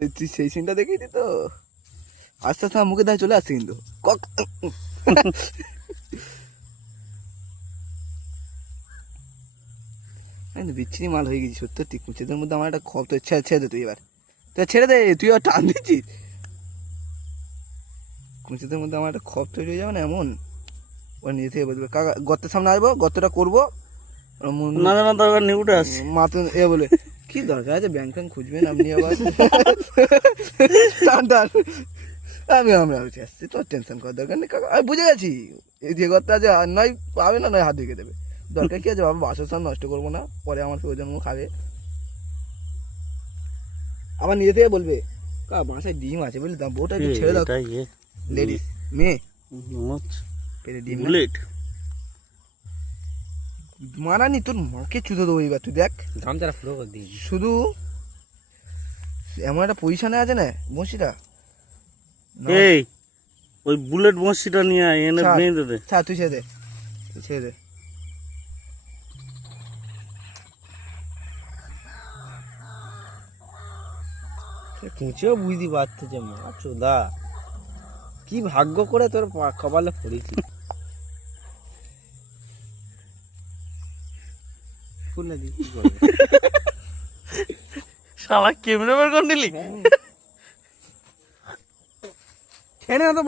তুই সেই সিনটা দেখেছি তো, আস্তে আস্তে আমার মুখে দায় চলে আসছে কিন্তু বিচ্ছিরি মাল হয়ে গেছি সত্যি। কুচিদের মধ্যে আমার একটা খপ, তো ছেড়ে দে তুই এবার, তুই ছেড়ে দে, তুই আর টান দিচ্ছিস। কুচিদের মধ্যে আমার একটা খপ তৈরি হয়ে যাবে না এমন, ওরা নিজে থেকে বলবে কাকা গর্তের সামনে আসবো, গর্তটা করবো, না না দরকার নেই, উঠে আসছে। মাথা এ বলে কি দরকার আছে, ব্যাংক ফ্যাংক খুঁজবেন আপনি আবার টান টান। আমি আসছি, তোর টেনশন করার দরকার নেই কাকা, আমি বুঝে গেছি এই যে গর্তে আছে, আর নয় পাবে না, নয় হাত ধুয়ে দেবে, দরকার কি আছে বাবা, বাসস্থান নষ্ট করবো না, পরে আমার প্রয়োজন খাবে। আবার নিজে থেকে বলবে কাকা বাসায় ডিম আছে বুঝলি, দাম বউটা একটু ছেড়ে দাও, লেডিস মেয়ে পেটে ডিম না। বুলেট মারানি তোর মাকে চুদো দেবো এবার, তুই দেখ গামছাটা পুরো করে দিই। শুধু এমন একটা পজিশনে আছে না বসিটা, এই ওই বুলেট বঁশিটা নিয়ে আয়, এনে ছাড়। বেঁধে দে। ছাড়, তুই ছেড়ে দে, তুই ছেড়ে দে। কুঁচিও বুঝতে পারতো যে মা চোদা কি ভাগ্য করে তোর কপালে পড়েছি। ফুল না দিয়ে কি করবে? শালা কেমনে বের করে নিলি? খেয়ে নে না তো